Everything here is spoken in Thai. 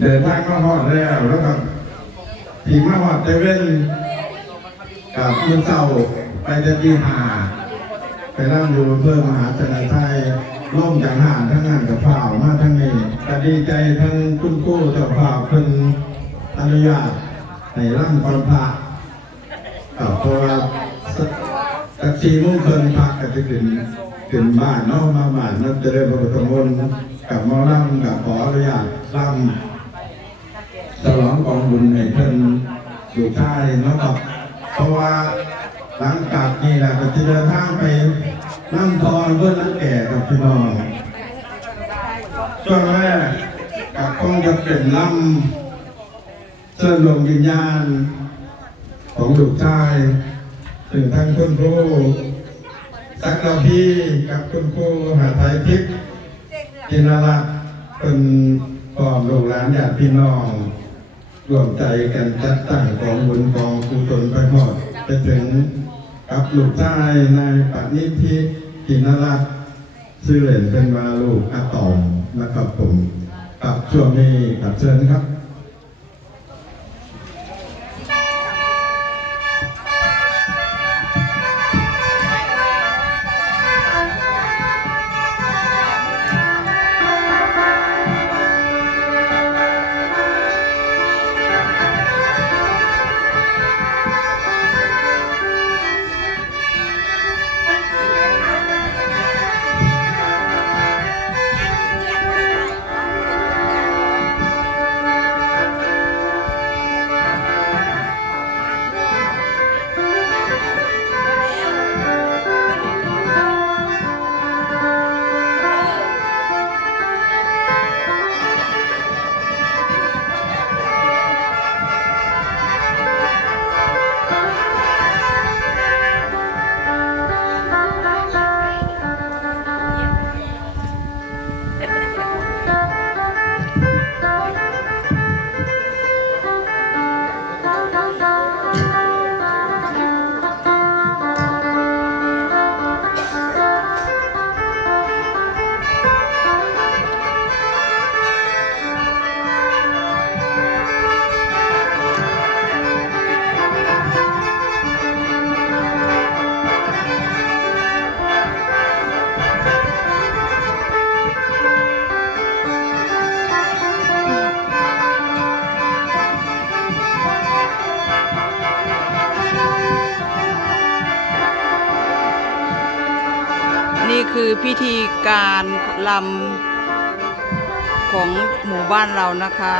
เดินทางมาฮอดแล้วก็ผีมาฮอดเตเว่นกับมือเจ้าไปเดินที่หาไปนั่งอยู่เพื่อมหาชนไทยร่มจากหานทั้งนั้นกับฝ่าวมาทั้งนี้ก็ดีใจทั้งคุณครูเจ้าฝ่าวเพิ่นอนุญาตให้ร่ำก่อนพระเพราะว่าสัก4 โมงครึ่งพักก็จะขึ้นบ้านเนาะมาบ้านนั่นจะได้พระพุทธมนต์กับหมอร่ำกับขออนุญาตร่ำฉลองกองบุญให้เพิ่นอยู่ใต้เนาะครับเพราะว่าหลังจากนี้แหละก็จะเดินทางไปนั่งทอนเพื่อนนักแก่กับพี่น้องช่วงแรกกับคงจะเป็นล่ำเชิญดวงวิญญาณของลูกชายถึงทั้งคุณครูสักเราพี่กับคุณครูหาไทยทิพย์จินรัตน์เป็นกองลูกหลานญาติพี่น้องรวมใจกันจัดตั้งกองบุญกองกุศลไปหมดไปถึงกับลูกชายนายปณิธิจินรัตน์ชื่อเล่นเป็นวาลูกอาตอมนะครับผมกับช่วงนี้กับเชิญครับนี่คือพิธีการลำของหมู่บ้านเรานะคะ